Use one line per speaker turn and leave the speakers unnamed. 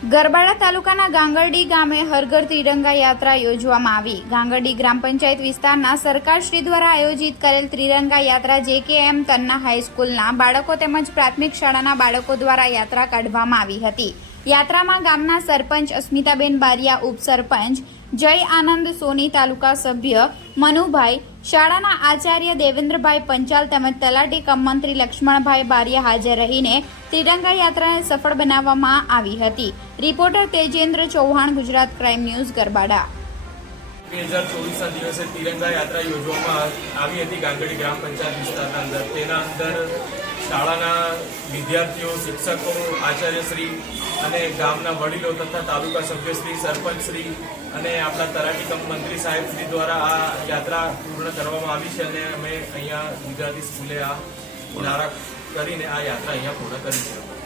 ગરબાડા તાલુકાના ગાંગરડી ગામે હરઘર ત્રિરંગા યાત્રા યોજવામાં આવી. ગાંગરડી ગ્રામ પંચાયત વિસ્તારના સરકારશ્રી દ્વારા આયોજિત કરેલ ત્રિરંગા યાત્રા જે કે એમ તન્ના હાઈસ્કૂલના બાળકો તેમજ પ્રાથમિક શાળાના બાળકો દ્વારા યાત્રા કાઢવામાં આવી હતી. યાત્રામાં ગામના સરપંચ અસ્મિતાબેન બારિયા, ઉપસરપંચ જય આનંદ સોની, તાલુકા સભ્ય મનુભાઈ, શાળાના આચાર્ય દેવેન્દ્રભાઈ પંચાલ તેમજ તલાટી કમ લક્ષ્મણભાઈ બારિયા હાજર રહીને ત્રિરંગા યાત્રાને સફળ બનાવવામાં આવી હતી. Reporter Tejendra Chauhan, Gujarat crime news, Garbada.
બે હજાર ચોવીસના દિવસે તિરંગા યાત્રા યોજવામાં આવી હતી ગાંગડી ગ્રામ પંચાયત વિસ્તારના અંદર. તેના અંદર શાળાના વિદ્યાર્થીઓ, શિક્ષકો, આચાર્યશ્રી અને ગામના વડીલો તથા તાલુકા સભ્યશ્રી, સરપંચશ્રી અને આપણા તરાટી કમ મંત્રી સાહેબશ્રી દ્વારા આ યાત્રા પૂર્ણ કરવામાં આવી છે અને અમે અહીંયા ગુજરાતી સ્કૂલે આ નારા કરીને આ યાત્રા અહીંયા પૂર્ણ કરી છે.